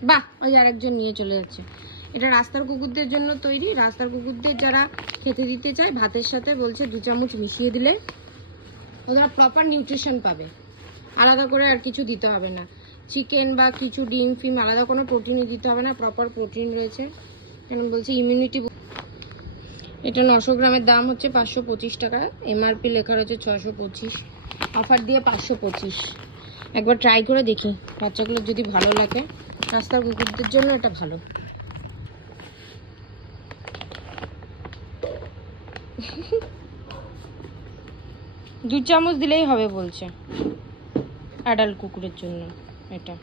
বাহ, ওই আরেকজন নিয়ে চলে যাচ্ছে। এটা রাস্তার কুকুরদের জন্য তৈরি। রাস্তার কুকুরদের যারা খেতে দিতে চায় ভাতের সাথে বলছে 2 চামচ মিশিয়ে দিলে ওরা প্রপার নিউট্রিশন পাবে, আলাদা করে আর কিছু দিতে হবে না। চিকেন বা কিছু ডিম ফিম আলাদা কোনো প্রোটিনই দিতে হবে না, প্রপার প্রোটিন রয়েছে। কেন বলছি ইমিউনিটি। এটা 900 গ্রামের দাম হচ্ছে 525 টাকা, এমআরপি লেখা রয়েছে 625, অফার দিয়ে 525। একবার ট্রাই করে দেখি, বাচ্চাগুলোর যদি ভালো লাগে। রাস্তার কুকুরদের জন্য এটা ভালো। দু চামচ দিলেই হবে বলছে অ্যাডাল্ট কুকুরের জন্য এটা।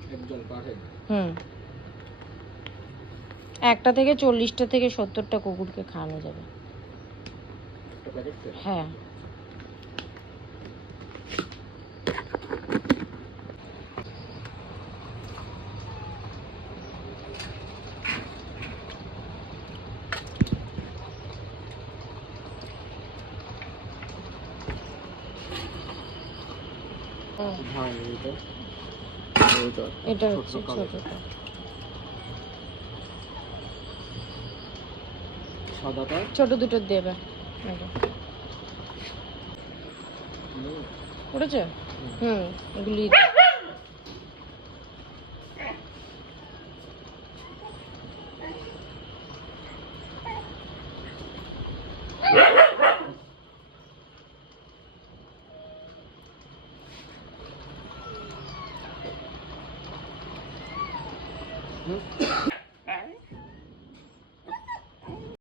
একটা থেকে 40টা থেকে 70টা কুকুরকে খাওয়ানো যাবে। হ্যাঁ, এটা হচ্ছে ছোটটা। ছোট দুটো দেবে করেছে। এগুলি